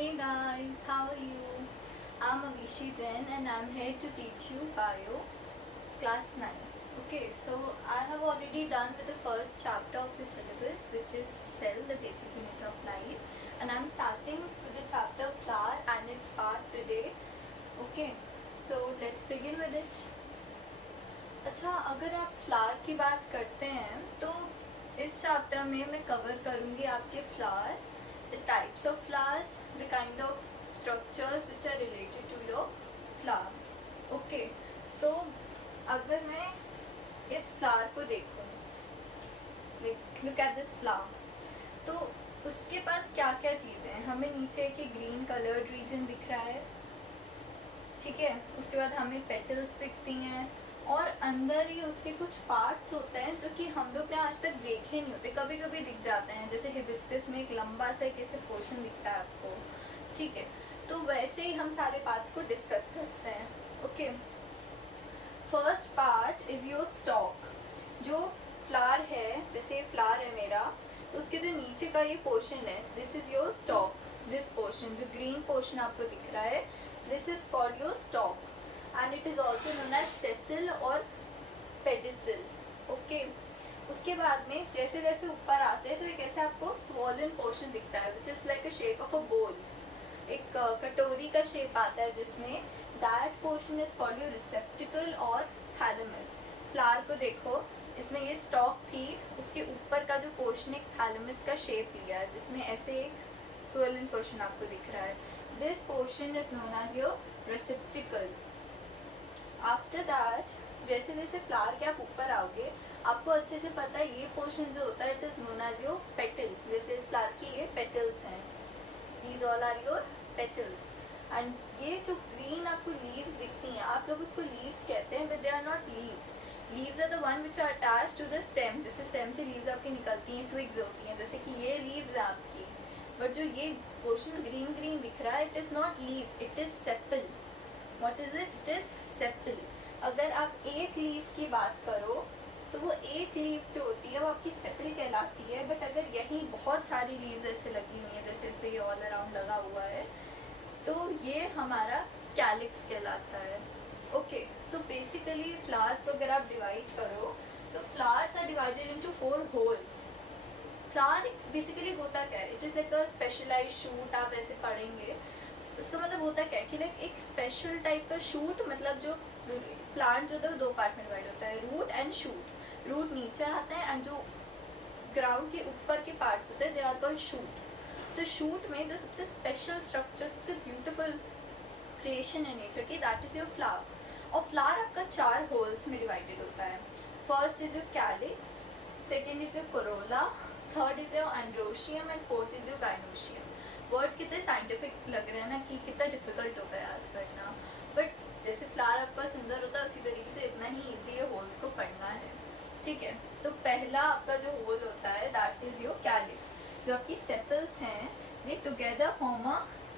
Hey guys, how are you? I'm Avishi Jain and I'm here to teach you Bio Class 9. Okay, so I have already done with the first chapter of the syllabus, which is Cell, the basic unit of life, and I'm starting with the chapter Flower and its part today. Okay, so let's begin with it. अच्छा, अगर आप flower की बात करते हैं तो इस chapter में मैं कवर करूँगी आपके flower, the types of flowers, the kind of structures which are related to your flower. Okay, so अगर मैं इस फ्लावर को देखूँ, look at this flower, तो उसके पास क्या क्या चीज़ें हैं. हमें नीचे एक ग्रीन कलर्ड रीजन दिख रहा है, ठीक है. उसके बाद हमें पेटल्स दिखती हैं और अंदर ही उसके कुछ पार्ट्स होते हैं जो कि हम लोग ने आज तक देखे नहीं होते, कभी कभी दिख जाते हैं. जैसे हिबिस्कस में एक लंबा सा कैसे पोर्शन दिखता है आपको, ठीक है. तो वैसे ही हम सारे पार्ट्स को डिस्कस करते हैं. Okay, first part is your stock. जो फ्लावर है, जैसे ये फ्लावर है मेरा, तो उसके जो नीचे का ये पोर्शन है, this is your stock. This portion, जो ग्रीन पोर्शन आपको दिख रहा है, this is called your stock and it is also known as sessile और pedicel. ओके, उसके बाद में जैसे जैसे ऊपर आते हैं तो एक ऐसे आपको swollen portion दिखता है which is like a shape of a bowl. एक कटोरी का शेप आता है जिसमें that portion is called your receptacle और thalamus. फ्लावर को देखो, इसमें ये स्टॉक थी, उसके ऊपर का जो पोर्शन एक थैलेमस का शेप लिया है जिसमें ऐसे एक swollen portion आपको दिख रहा है. This portion is known as your receptacle. After that जैसे जैसे फ्लावर के आप ऊपर आओगे आपको अच्छे से पता है ये पोर्शन जो होता है it is known as your petal. जैसे इस फ्लावर की ये पेटल्स हैं, these all are your petals. And ये जो ग्रीन आपको लीव्स दिखती हैं, आप लोग उसको लीव्स कहते हैं but they are not leaves. Leaves are the one which are attach to the stem. जैसे स्टेम से लीव्स आपकी निकलती हैं, ट्विग्स होती हैं, जैसे कि ये लीव्स हैं आपकी. बट जो ये पोर्शन ग्रीन ग्रीन दिख रहा है it is not leave, it is sepal. What is it? It is sepal. अगर आप एक लीफ की बात करो तो वो एक लीफ जो होती है वो आपकी सेपल कहलाती है. बट अगर यहीं बहुत सारी लीव्स ऐसे लगी हुई हैं, जैसे इस पर ये ऑल अराउंड लगा हुआ है, तो ये हमारा कैलिक्स कहलाता है. ओके, तो बेसिकली फ्लावर्स को अगर आप डिवाइड करो तो flowers are divided into 4 whorls. Flower basically होता क्या है? It is like a specialise shoot. आप ऐसे पढ़ेंगे, उसका मतलब होता क्या है कि लाइक एक स्पेशल टाइप का शूट, मतलब जो प्लांट जो होता है वो 2 पार्ट में डिवाइड होता है, रूट एंड शूट. रूट नीचे आते हैं एंड जो ग्राउंड के ऊपर के पार्ट्स होते हैं दे आर कॉल्ड शूट. तो शूट में जो सबसे स्पेशल स्ट्रक्चर, सबसे ब्यूटीफुल क्रिएशन है नेचर की, दैट इज योर फ्लावर. और फ्लावर आपका 4 होल्स में डिवाइडेड होता है. First is your calyx, second is your Corolla, third is your androecium and fourth is your gynoecium. Words कितने साइंटिफिक लग रहे हैं ना कि कितना डिफिकल्ट होगा याद करना, बट जैसे फ्लावर आपका सुंदर होता है उसी तरीके से इतना ही ईजी है होल्स को पढ़ना है, ठीक है. तो पहला आपका जो होल होता है दैट इज योर कैलिक्स. जो आपकी सेपल्स हैं they together form a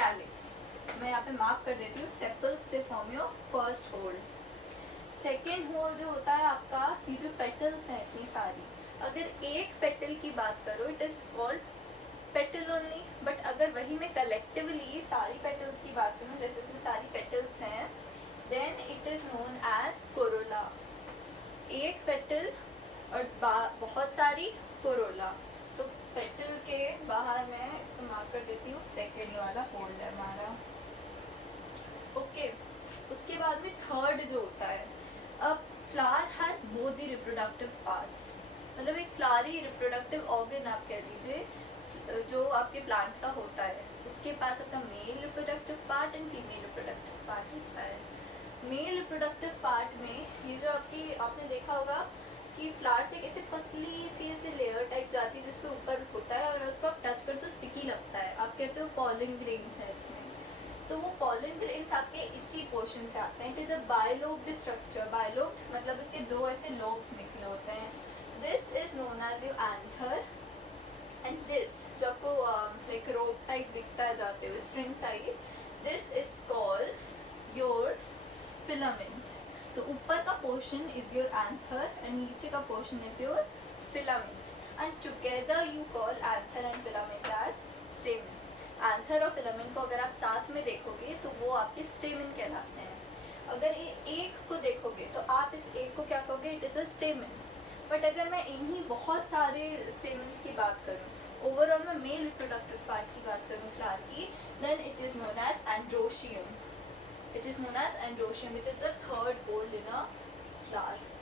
calyx. मैं यहाँ पे मार्क कर देती हूँ, sepals they form your first whorl. Second whorl जो होता है आपका, ये जो पेटल्स हैं इतनी सारी, अगर एक पेटल की बात करो it is called petal only. But अगर वही मैं कलेक्टिवली सारी पेटल्स की बात करूँ, जैसे इसमें सारी पेटल्स हैं, then it is known as corolla. एक पेटल और बहुत सारी कोरोला. तो पेटल के बाहर मैं इसको मार्क कर देती हूँ, सेकेंड वाला होल्ड है हमारा. ओके, उसके बाद में थर्ड जो होता है, अब flower has both the reproductive parts. मतलब एक फ्लावर ही रिप्रोडक्टिव ऑर्गन आप कह लीजिए जो आपके प्लांट का होता है. उसके पास अपना male reproductive part and female reproductive part होता है. मेल रिप्रोडक्टिव पार्ट में ये जो आपने देखा होगा कि फ्लावर से कैसे पतली सी ऐसे लेयर टाइप जाती है जिसपे ऊपर होता है और उसको आप टच कर तो स्टिकी लगता है. आप कहते हो पॉलन ग्रेन्स है इसमें, तो वो पॉलन ग्रेन्स आपके इसी पोर्शन से आते हैं. It is a bilobed structure. Bilobe मतलब इसके 2 ऐसे लोब्स निकले होते हैं. This is known as your anther and this जो आपको लाइक रोप टाइप दिखता है जाते हुए, string type, this is called your filament. तो ऊपर का portion is your anther and नीचे का portion is your filament. And together you call anther and filament as stamen. Anther और फिलामेंट को अगर आप साथ में देखोगे तो वो आपके स्टेमन कहलाते हैं। अगर ये एक को देखोगे तो आप इस एक को क्या कहोगे, इट इज़ अ स्टेमन। बट अगर मैं इन्हीं बहुत सारे स्टेमन्स की बात करूँ, ओवरऑल मैं मेल रिप्रोडक्टिव पार्ट की बात करूँ फ्लावर की, then it is known as androecium. It is known as androecium, it is the third whorl in a flower.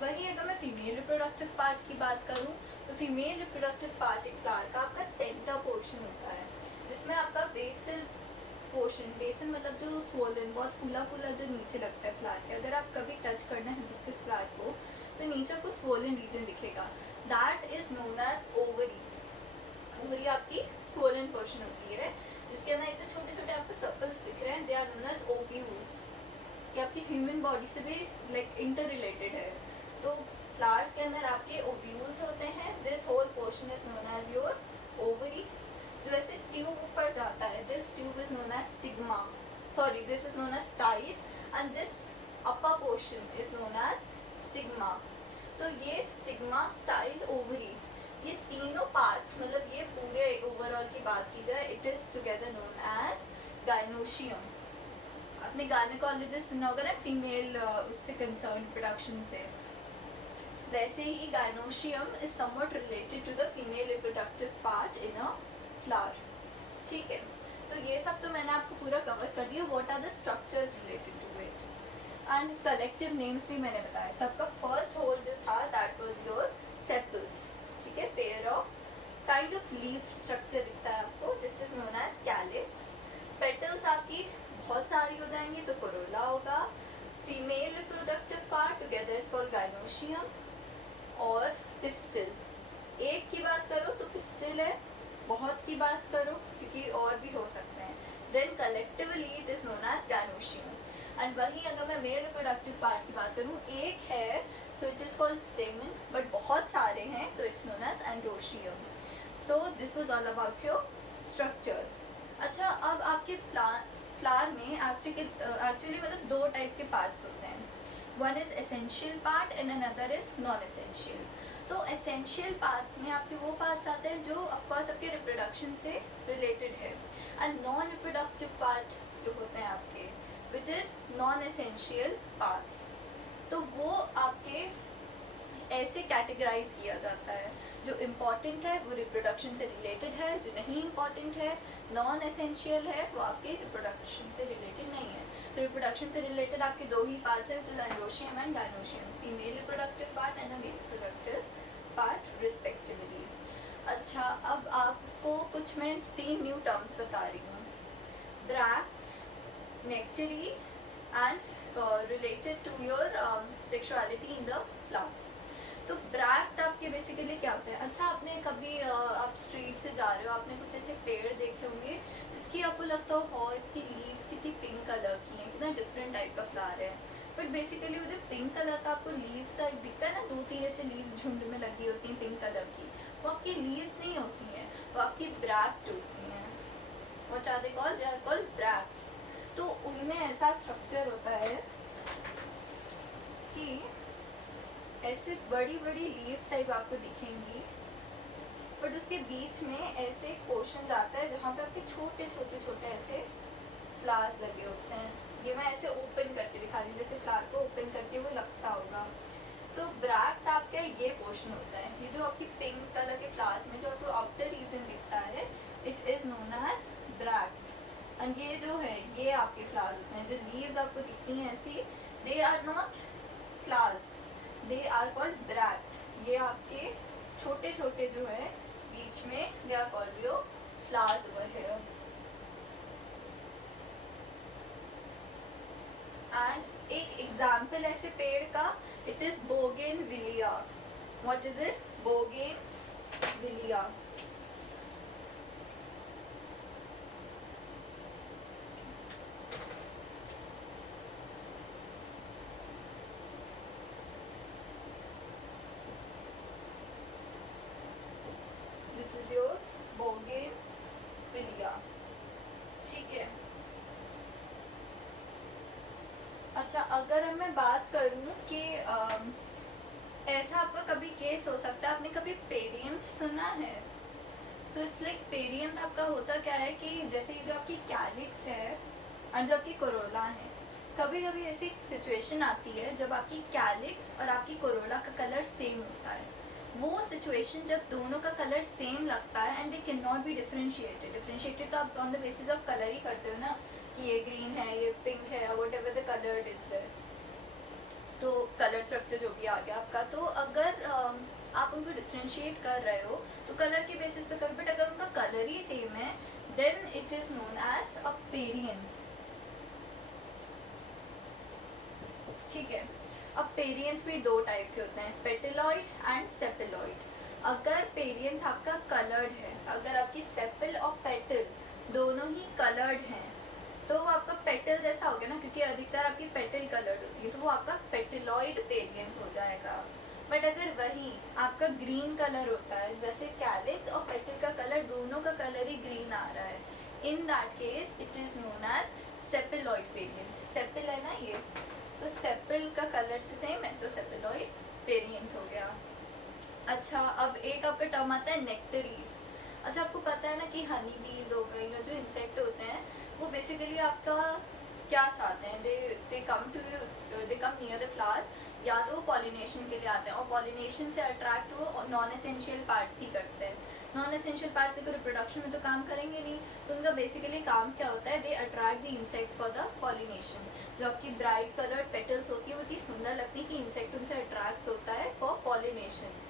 वही अगर मैं फीमेल रिप्रोडक्टिव पार्ट की बात करूँ तो फीमेल रिप्रोडक्टिव पार्ट एक फ्लावर का आपका सेंटर पोर्शन होता है, जिसमें आपका बेसल पोर्शन, बेसल मतलब जो स्वोलन, बहुत फूला फूला जो नीचे लगता है फ्लावर के, अगर आप कभी टच करना है हिबिस्कस फ्लावर को तो नीचे को स्वोलन रीजन दिखेगा, that is known as ovary. Ovary आपकी स्वोलन पोर्शन होती है, जिसके अंदर ये जो छोटे छोटे आपको सर्कल्स दिख रहे हैं, they are known as ovules. ये आपकी ह्यूमन बॉडी से भी लाइक इंटर रिलेटेड है। तो फ्लावर्स के अंदर आपके ओव्यूल्स होते हैं, this whole portion is known as your ovary. जो ऐसे ट्यूब ऊपर जाता है, this tube is known as stigma, sorry this is known as style, and this upper portion is known as stigma. तो ये स्टिग्मा, स्टाइल, ओवरी, ये तीनों parts, मतलब ये पूरे ओवरऑल की बात की जाए, it is together known as gynoecium. आपने गायनेकोलॉजिस्ट सुना होगा ना, फीमेल उससे कंसर्न प्रोडक्शन से, वैसे ही gynoecium is somewhat related to the female reproductive part in a flower. ठीक है, तो ये सब तो मैंने आपको पूरा कवर कर दिया, what are the structures related to it, and collective names भी मैंने बताया। तब का फर्स्ट होल जो था दैट वाज योर सेपल्स। ठीक है, pair of kind of leaf structure दिखता है आपको, this is known as calyx. Petals आपकी बहुत सारी हो जाएंगी तो कोरोला होगा। Female reproductive part together is called gynoecium. और पिस्टिल, एक की बात करो तो पिस्टिल है, बहुत की बात करो क्योंकि और भी हो सकते हैं, then collectively it is known as gynoecium. And वहीं अगर मैं मेल रिप्रोडक्टिव पार्ट की बात करूँ, एक है so it is called stamen, but बहुत सारे हैं तो it's known as androecium. So this was all about your structures. अच्छा, अब आपके फ्लावर में एक्चुअली मतलब दो टाइप के पार्ट्स होते हैं, one is essential part and another is non essential. तो एसेंशियल पार्ट्स में आपके वो पार्ट्स आते हैं जो ऑफकोर्स आपके रिप्रोडक्शन से रिलेटेड है, एंड नॉन रिप्रोडक्टिव पार्ट जो होते हैं आपके which is non essential parts, तो वो आपके ऐसे कैटेगराइज किया जाता है, जो इम्पॉर्टेंट है वो रिप्रोडक्शन से रिलेटेड है, जो नहीं इम्पॉर्टेंट है, नॉन एसेंशियल है, वो आपके रिप्रोडक्शन से रिलेटेड नहीं है। रिप्रोडक्शन से रिलेटेड आपके दो ही पार्ट्स हैं, जो androecium and gynoecium, female reproductive part and the male reproductive part respectively. अच्छा, अब आपको कुछ मैं 3 न्यू टर्म्स बता रही हूँ, bracts, nectaries and related to your sexuality in the flowers. तो ब्रैक्ट आपके बेसिकली क्या होता है, अच्छा आपने कभी आप स्ट्रीट से जा रहे हो, आपने कुछ ऐसे पेड़ देखे होंगे इसकी आपको लगता हो इसकी लीव्स कितनी पिंक कलर की हैं, कितना डिफरेंट टाइप का फ्लावर है, बट बेसिकली वो जो पिंक कलर का आपको लीव्स दिखता है ना, 2-3 ऐसे लीव्स झुंड में लगी होती हैं पिंक कलर की, वो आपकी लीव्स नहीं होती हैं, वो आपकी ब्रैक्ट होती हैं। What are they called? They are called bracts. तो उनमें ऐसा स्ट्रक्चर होता है कि ऐसे बड़ी बड़ी लीव्स टाइप आपको दिखेंगी, बट उसके बीच में ऐसे पोर्शन आता है जहाँ पे आपके छोटे छोटे छोटे ऐसे फ्लावर्स लगे होते हैं। ये मैं ऐसे ओपन करके दिखा रही हूँ, जैसे फ्लावर को ओपन करके वो लगता होगा। तो ब्रैक्ट आपका ये पोर्शन होता है, ये जो आपकी पिंक कलर के फ्लावर्स में जो आपको आउटर रीजन दिखता है, it is known as bract. And ये जो है ये आपके फ्लावर्स होते हैं, जो लीव्स आपको दिखती हैं ऐसी, they are not flowers, they are called bract. ये आपके छोटे छोटे जो है बीच में, they are called your flowers over here. And एक एग्जाम्पल ऐसे पेड़ का, it is bougainvillea. What is it? Bougainvillea. This is your bougainvillea. ठीक है। अच्छा, अगर मैं बात करूँ कि ऐसा आपका कभी केस हो सकता है, आपने कभी पेरियंथ सुना है? सो इट्स लाइक पेरियंथ आपका होता क्या है कि जैसे ये जो आपकी कैलिक्स है और जो आपकी कोरोला है, कभी कभी ऐसी सिचुएशन आती है जब आपकी कैलिक्स और आपकी कोरोला का कलर सेम होता है। वो सिचुएशन जब दोनों का कलर सेम लगता है and they can not be differentiated तो आप on the basis of colour ही करते हो ना, कि ये ग्रीन है, ये पिंक है, what ever the colour is है, तो कलर स्ट्रक्चर जो भी आ गया आपका। तो अगर आप उनको डिफ्रेंशिएट कर रहे हो तो कलर के बेसिस पे करो, बट अगर उनका कलर ही सेम है then it is known as a perianth. ठीक है, अब पेरियंथ भी दो टाइप के होते हैं, पेटिलॉइड एंड सेपिलॉइड। अगर पेरियंथ आपका कलर्ड है, अगर आपकी सेपिल और पेटल दोनों ही कलर्ड हैं तो वो आपका पेटल जैसा हो गया ना, क्योंकि अधिकतर आपकी पेटल कलर्ड होती है, तो वो आपका पेटिलॉइड पेरियंथ हो जाएगा। बट अगर वही आपका ग्रीन कलर होता है, जैसे कैलिक्स और पेटल का कलर दोनों का कलर ही ग्रीन आ रहा है, in that case it is known as sepaloid perianth. Sepal है ना ये, तो सेपिल का कलर से सेम है तो सेपिलॉइड पेरियंथ हो गया। अच्छा, अब एक आपका टर्म आता है नेक्टरीज। अच्छा, आपको पता है ना कि हनी बीज हो गई या जो इंसेक्ट होते हैं वो बेसिकली आपका क्या चाहते हैं, दे कम नियर द फ्लावर्स, या तो पॉलिनेशन के लिए आते हैं और पॉलिनेशन से अट्रैक्ट वो नॉन एसेंशियल पार्ट्स ही करते हैं। नॉन एसेंशियल पार्ट्स को रिप्रोडक्शन में तो काम करेंगे नहीं, तो उनका बेसिकली काम क्या होता है, they attract the insects for the pollination. जो आपकी ब्राइट कलर्ड पेटल्स होती है वो इतनी सुंदर लगती है कि इंसेक्ट उनसे अट्रैक्ट होता है फॉर पॉलिनेशन।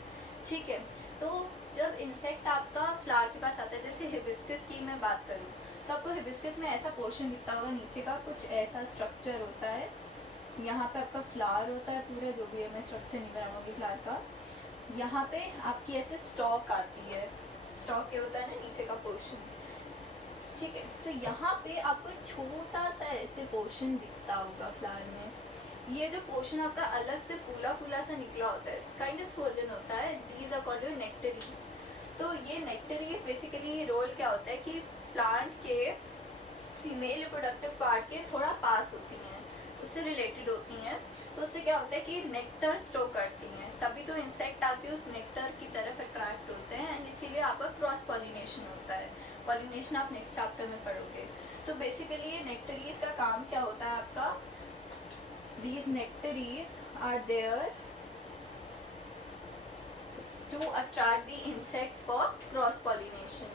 ठीक है, तो जब इंसेक्ट आपका फ्लावर के पास आता है, जैसे हिबिस्कस की मैं बात करूँ तो आपको हिबिस्कस में ऐसा पोर्शन दिखता होगा, नीचे का कुछ ऐसा स्ट्रक्चर होता है, यहाँ पे आपका फ्लावर होता है पूरा, जो भी है मैं स्ट्रक्चर नहीं बनाऊँगी फ्लावर का। यहाँ पे आपकी ऐसे स्टॉक आती है, स्टॉक ये होता है ना नीचे का पोर्शन। ठीक है, तो यहाँ पे आपको छोटा सा ऐसे पोर्शन दिखता होगा फ्लावर में। ये जो पोर्शन आपका अलग से फूला फूला सा निकला होता है, काइंड ऑफ सोलन होता है, दीज आर कॉल्ड नेक्टरीज। तो ये नेक्टरीज बेसिकली रोल क्या होता है कि प्लांट के फीमेल रिप्रोडक्टिव पार्ट के थोड़ा पास होती हैं, उससे रिलेटेड होती हैं, तो उससे क्या होता है कि नेक्टर स्टोर करती हैं, तभी तो इंसेक्ट आके उस नेक्टर की तरफ अट्रैक्ट होते हैं एंड इसीलिए आपका क्रॉस पॉलिनेशन होता है। पॉलिनेशन आप नेक्स्ट चैप्टर में पढ़ोगे। तो बेसिकली ये नेक्टरीज का काम क्या होता है आपका, these nectaries are there to attract the insects for cross pollination।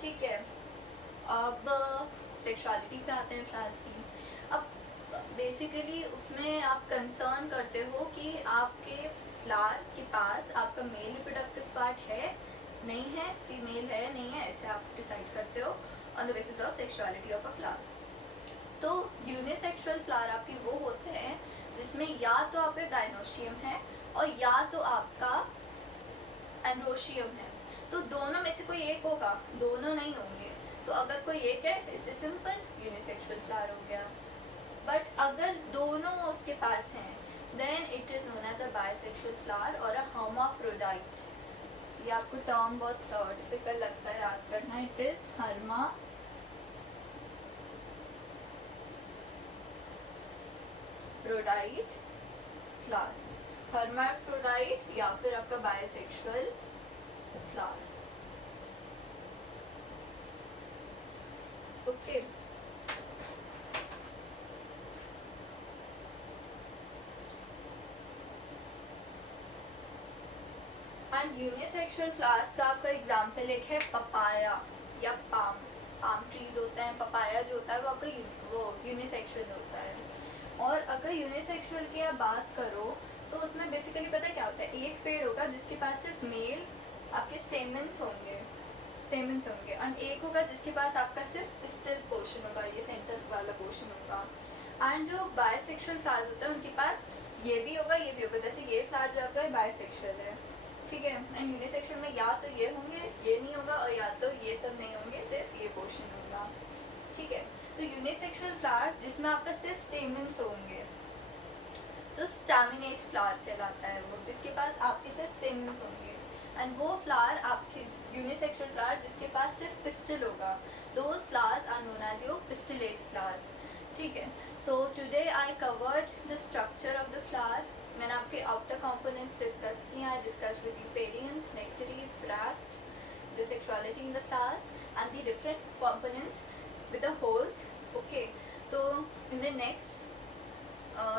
ठीक है, अब सेक्सुअलिटी पे आते हैं फ्लावर्स की। अब बेसिकली उसमें आप कंसर्न करते हो कि आपके फ्लावर के पास आपका मेल रिप्रोडक्टिव पार्ट है नहीं है, फीमेल है नहीं है, ऐसे आप डिसाइड करते हो on the basis of sexuality of a flower. तो यूनिसेक्सुअल फ्लावर आपके वो होते हैं जिसमें या तो आपका गाइनोशियम है और या तो आपका एंड्रोशियम है, तो दोनों में से कोई एक होगा, दोनों नहीं होंगे। तो अगर कोई एक है, इससे सिंपल यूनिसेक्सुअल फ्लावर हो गया। बट अगर दोनों उसके पास हैं then it is known as a bisexual flower और अ हर्माफ्रोडाइट। ये आपको टर्म बहुत डिफिकल्ट लगता है याद करना, it is hermaphrodite flower, hermaphrodite या फिर आपका bisexual flower. Okay, and unisexual flowers का आपका एग्जांपल एक है पपाया या पाम ट्रीज होते हैं। पपाया जो होता है वो आपका वो यूनिसेक्सुअल होता है। और अगर यूनिसेक्सुअल की आप बात करो तो उसमें बेसिकली पता है क्या होता है, एक पेड़ होगा जिसके पास सिर्फ मेल आपके स्टेमन्स होंगे एंड एक होगा जिसके पास आपका सिर्फ पिस्टल पोर्शन होगा, ये सेंटर वाला पोर्शन होगा। एंड जो बायसेक्सुअल फ्लावर्स होते हैं उनके पास ये भी होगा ये भी होगा, जैसे ये फ्लावर जो आपका बायसेक्सुअल है, ठीक है। एंड यूनिसेक्सुअल में या तो ये होंगे, ये नहीं होगा, और या तो ये सब नहीं होंगे, सिर्फ ये पोर्शन होगा, ठीक है। तो यूनिसेक्सुअल फ्लावर जिसमें आपका सिर्फ स्टेमन्स होंगे तो स्टैमिनेट फ्लावर कहलाता है वो, जिसके पास आपके सिर्फ स्टेमन्स होंगे। एंड वो फ्लावर आपके यूनिसेक्सुअल फ्लावर जिसके पास सिर्फ पिस्टल होगा, those flowers are known as your pistillate flowers, ठीक है। So today I covered the structure of the flower. मैंने आपके आउटर कंपोनेंट्स डिस्कस किए, I discuss with you perianth, nectaries, bract, the sexual inequality in the flowers and the different components with the holes. Okay, so in the next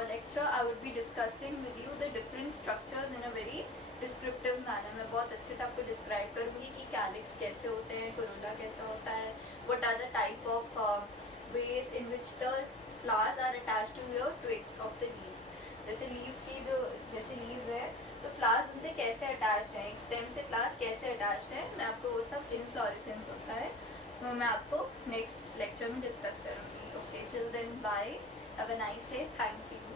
lecture I would be discussing with you the different structures in a very descriptive manner में बहुत अच्छे से आपको describe करूँगी कि calyx कैसे होते हैं, कोरोला कैसा होता है, what are the type of ways in which the flowers are attach to your twigs of the leaves. जैसे लीव्स की जो जैसे लीव्स है तो फ्लावर्स उनसे कैसे अटैच्ड हैं, एक स्टेम से फ्लावर्स कैसे अटैच्ड हैं, मैं आपको वो सब इनफ्लोरेसेंस होता है तो मैं आपको नेक्स्ट लेक्चर में डिस्कस करूँगी. Okay, till then bye, have a nice day, thank you.